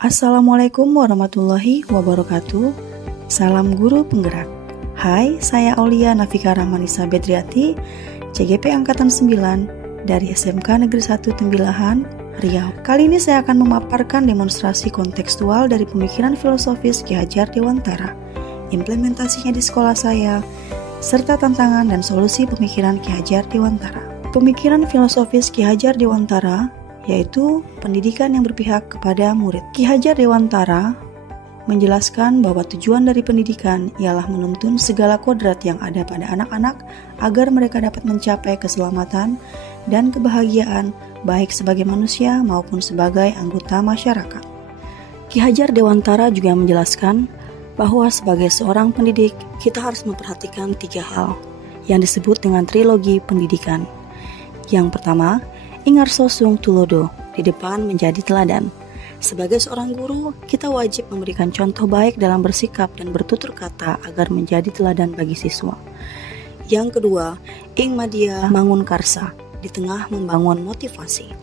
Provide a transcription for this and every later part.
Assalamualaikum warahmatullahi wabarakatuh. Salam guru penggerak. Hai, saya Aulia Nafika Rahmanisa Bedriati, CGP Angkatan 9 dari SMK Negeri 1 Tembilahan, Riau. Kali ini saya akan memaparkan demonstrasi kontekstual dari pemikiran filosofis Ki Hajar Dewantara, implementasinya di sekolah saya, serta tantangan dan solusi pemikiran Ki Hajar Dewantara. Pemikiran filosofis Ki Hajar Dewantara yaitu pendidikan yang berpihak kepada murid. Ki Hajar Dewantara menjelaskan bahwa tujuan dari pendidikan ialah menuntun segala kodrat yang ada pada anak-anak agar mereka dapat mencapai keselamatan dan kebahagiaan baik sebagai manusia maupun sebagai anggota masyarakat. Ki Hajar Dewantara juga menjelaskan bahwa sebagai seorang pendidik kita harus memperhatikan 3 hal yang disebut dengan trilogi pendidikan. Yang pertama, Ingarso sung tulodo, di depan menjadi teladan. Sebagai seorang guru, kita wajib memberikan contoh baik dalam bersikap dan bertutur kata agar menjadi teladan bagi siswa. Yang kedua, ing madia mangun karsa, di tengah membangun motivasi.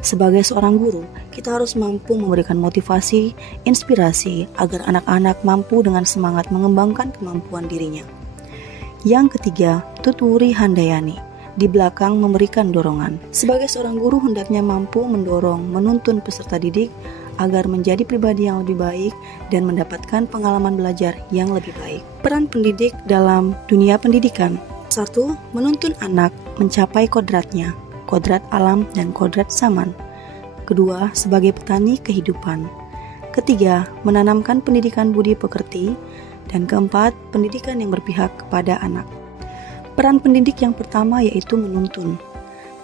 Sebagai seorang guru, kita harus mampu memberikan motivasi, inspirasi agar anak-anak mampu dengan semangat mengembangkan kemampuan dirinya. Yang ketiga, tuturi handayani, di belakang memberikan dorongan. Sebagai seorang guru hendaknya mampu mendorong, menuntun peserta didik agar menjadi pribadi yang lebih baik dan mendapatkan pengalaman belajar yang lebih baik. Peran pendidik dalam dunia pendidikan. 1. Menuntun anak mencapai kodratnya, kodrat alam dan kodrat zaman. Kedua, sebagai petani kehidupan. Ketiga, menanamkan pendidikan budi pekerti. Dan keempat, pendidikan yang berpihak kepada anak. Peran pendidik yang pertama yaitu menuntun.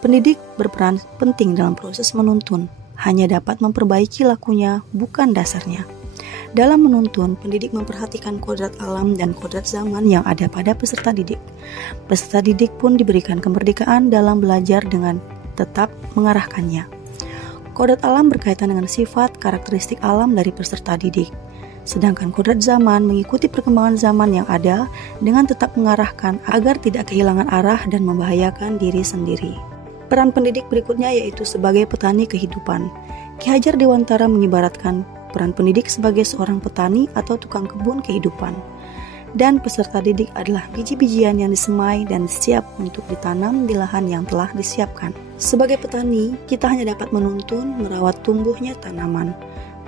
Pendidik berperan penting dalam proses menuntun, hanya dapat memperbaiki lakunya, bukan dasarnya. Dalam menuntun, pendidik memperhatikan kodrat alam dan kodrat zaman yang ada pada peserta didik. Peserta didik pun diberikan kemerdekaan dalam belajar dengan tetap mengarahkannya. Kodrat alam berkaitan dengan sifat karakteristik alam dari peserta didik. Sedangkan kodrat zaman mengikuti perkembangan zaman yang ada dengan tetap mengarahkan agar tidak kehilangan arah dan membahayakan diri sendiri. Peran pendidik berikutnya yaitu sebagai petani kehidupan. Ki Hajar Dewantara mengibaratkan peran pendidik sebagai seorang petani atau tukang kebun kehidupan. Dan peserta didik adalah biji-bijian yang disemai dan siap untuk ditanam di lahan yang telah disiapkan. Sebagai petani, kita hanya dapat menuntun merawat tumbuhnya tanaman,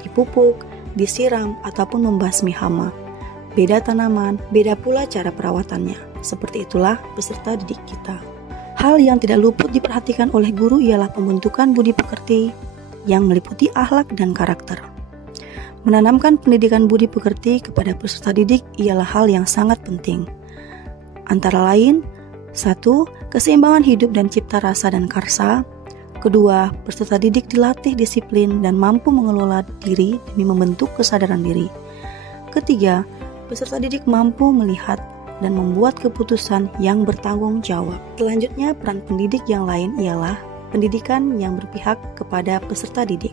dipupuk, disiram, ataupun membasmi hama. Beda tanaman, beda pula cara perawatannya. Seperti itulah peserta didik kita. Hal yang tidak luput diperhatikan oleh guru ialah pembentukan budi pekerti yang meliputi akhlak dan karakter. Menanamkan pendidikan budi pekerti kepada peserta didik ialah hal yang sangat penting. Antara lain, 1. Keseimbangan hidup dan cipta rasa dan karsa. Kedua, peserta didik dilatih disiplin dan mampu mengelola diri demi membentuk kesadaran diri. Ketiga, peserta didik mampu melihat dan membuat keputusan yang bertanggung jawab. Selanjutnya, peran pendidik yang lain ialah pendidikan yang berpihak kepada peserta didik.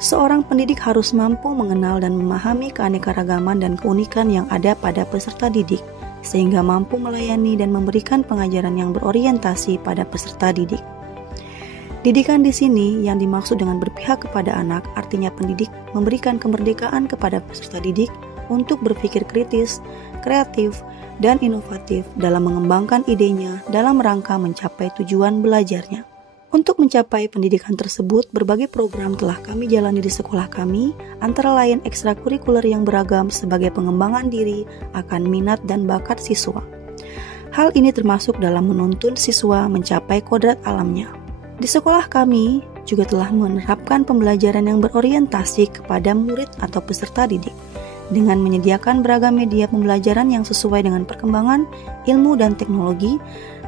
Seorang pendidik harus mampu mengenal dan memahami keanekaragaman dan keunikan yang ada pada peserta didik, sehingga mampu melayani dan memberikan pengajaran yang berorientasi pada peserta didik. Didikan di sini yang dimaksud dengan berpihak kepada anak artinya pendidik memberikan kemerdekaan kepada peserta didik untuk berpikir kritis, kreatif, dan inovatif dalam mengembangkan idenya dalam rangka mencapai tujuan belajarnya. Untuk mencapai pendidikan tersebut, berbagai program telah kami jalani di sekolah kami, antara lain ekstrakurikuler yang beragam sebagai pengembangan diri akan minat dan bakat siswa. Hal ini termasuk dalam menuntun siswa mencapai kodrat alamnya. Di sekolah kami juga telah menerapkan pembelajaran yang berorientasi kepada murid atau peserta didik dengan menyediakan beragam media pembelajaran yang sesuai dengan perkembangan ilmu dan teknologi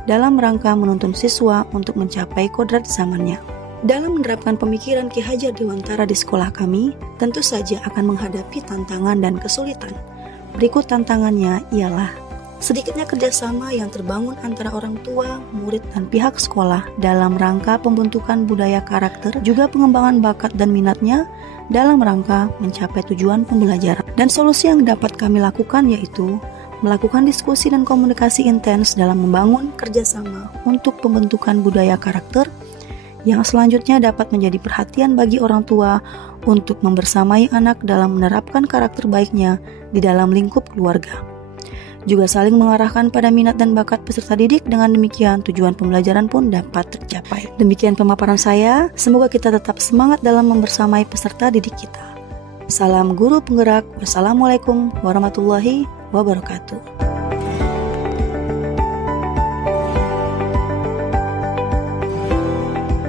dalam rangka menuntun siswa untuk mencapai kodrat zamannya. Dalam menerapkan pemikiran Ki Hajar Dewantara di sekolah kami, tentu saja akan menghadapi tantangan dan kesulitan. Berikut tantangannya ialah sedikitnya kerjasama yang terbangun antara orang tua, murid, dan pihak sekolah dalam rangka pembentukan budaya karakter, juga pengembangan bakat dan minatnya dalam rangka mencapai tujuan pembelajaran. Dan solusi yang dapat kami lakukan yaitu melakukan diskusi dan komunikasi intens dalam membangun kerjasama untuk pembentukan budaya karakter yang selanjutnya dapat menjadi perhatian bagi orang tua untuk membersamai anak dalam menerapkan karakter baiknya di dalam lingkup keluarga. Juga saling mengarahkan pada minat dan bakat peserta didik, dengan demikian tujuan pembelajaran pun dapat tercapai. Demikian pemaparan saya, semoga kita tetap semangat dalam membersamai peserta didik kita. Salam guru penggerak, wassalamualaikum warahmatullahi wabarakatuh.